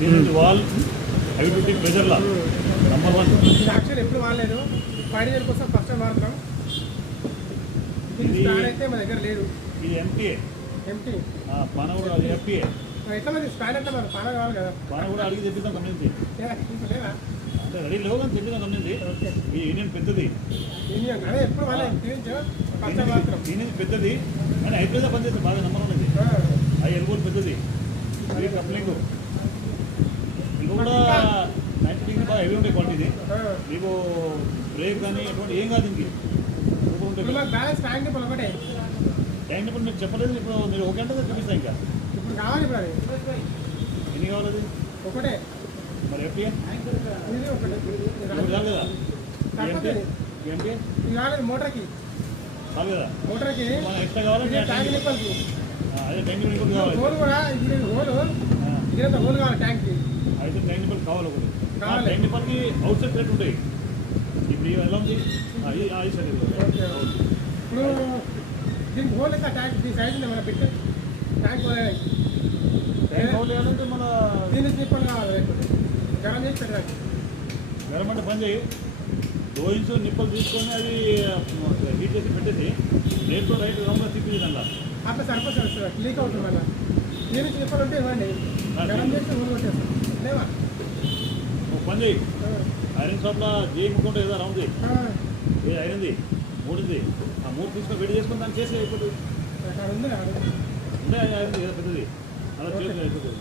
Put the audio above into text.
దీని wall హైడ్రోటిక్ ప్రెషర్లా number 1. ఇది actual ఎప్పుడు వాడలేదు, ఫైనల్ కోసం ఫస్ట్ టైం వాడుతున్నాం. ఇది స్పాన్ అయితే మా దగ్గర లేదు. ఇది ఎంటీఏ ఎంటీ పాన కూడా ఎఫ్టీఏ. ఎట్లా మరి స్పాన్ అంటే మరి పాన కావాలి కదా, పాన కూడా అడిగి తెప్పిద్దాం గమనించి. లేదా అంటే రెడీ లేవు కానీ తెప్పిద్దాం గమనించి. ఈ యూనియన్ పెద్దది, అదే ఎప్పుడు వాడలేదు, ఫస్ట్ టైం వాడుతున్నాం. యూనియన్ పెద్దది కానీ హైబ్రిడ్గా పనిచేస్తుంది, బాగా నెంబర్ ఉన్నది. ఆ ఎల్బోల్ పెద్దది, ఇది కప్లింగ్ ఇది కూడా 90 డిగ్రీ బాగా హెవీ ఉండే క్వాలిటీ. మీకు బ్రేక్ కానీ ఎటువంటి ఏం కాదు. ఇంక బ్యాలెన్స్ ట్యాంక్ ఇప్పుడు ఒకటే. ట్యాంక్ ఇప్పుడు మీరు చెప్పలేదు, ఇప్పుడు మీరు ఒక గంట చూపిస్తాను. ఇంకా ఇప్పుడు కావాలి, ఇప్పుడు అది ఎన్ని కావాలి? అది ఒకటే. మరి ఎఫ్టీఏ ఇది ఒకటి కాదు కదా, ఇది కాలేదు. మోటార్కి కాదు కదా, మోటార్కి మన ఎక్స్ట్రా కావాలి. ట్యాంక్ నిప్పల్కి అదే ట్యాంక్ నిప్పులు కావాలి. హోల్ కూడా ఇది హోల్, ఇదంతా హోల్ కావాలి ట్యాంక్కి. అయితే ట్యాంక్ నిప్పులు కావాలి ఒకటి. ట్యాంక్ నిప్పులకి అవుట్ సైడ్ రేట్ ఉంటాయి. ఇప్పుడు ఎలా ఉంది? ఇప్పుడు దీనికి హోల్ ఎంత ట్యాంక్, దీని సైజ్ ఉంది మన పెట్టి ట్యాంక్ హోల్ వేయాలంటే మన దీన్ని నిప్పలు కావాలి, గరం చేసి పెట్టడానికి. గరం అంటే పని చేయి, 2 ఇంచు నిప్పులు తీసుకొని అది హీట్ చేసి పెట్టేసి రేపు రైట్ రౌండ్గా తిప్పింది దాంట్లో. అట్లా సరిపోతుంది సార్, లీక్ అవుతుంది. మళ్ళీ దీని నుంచి నిప్పలు ఉంటే ఇవ్వండి, గరం చేసి హోల్ కొట్టేస్తాం. లేవా ఒక పని చేయి, ఐరన్ షాప్లో చేయకుంటే ఏదో రౌండ్ చేయి. ఇది ఐరన్ది 3 ఆ 3 తీసుకొని వేడి చేసుకొని దాన్ని చేసి అయిపోతుంది. ఉంది ఉండే ఐరన్ ఏదో పెద్దది అలా చేసి అయిపోతుంది.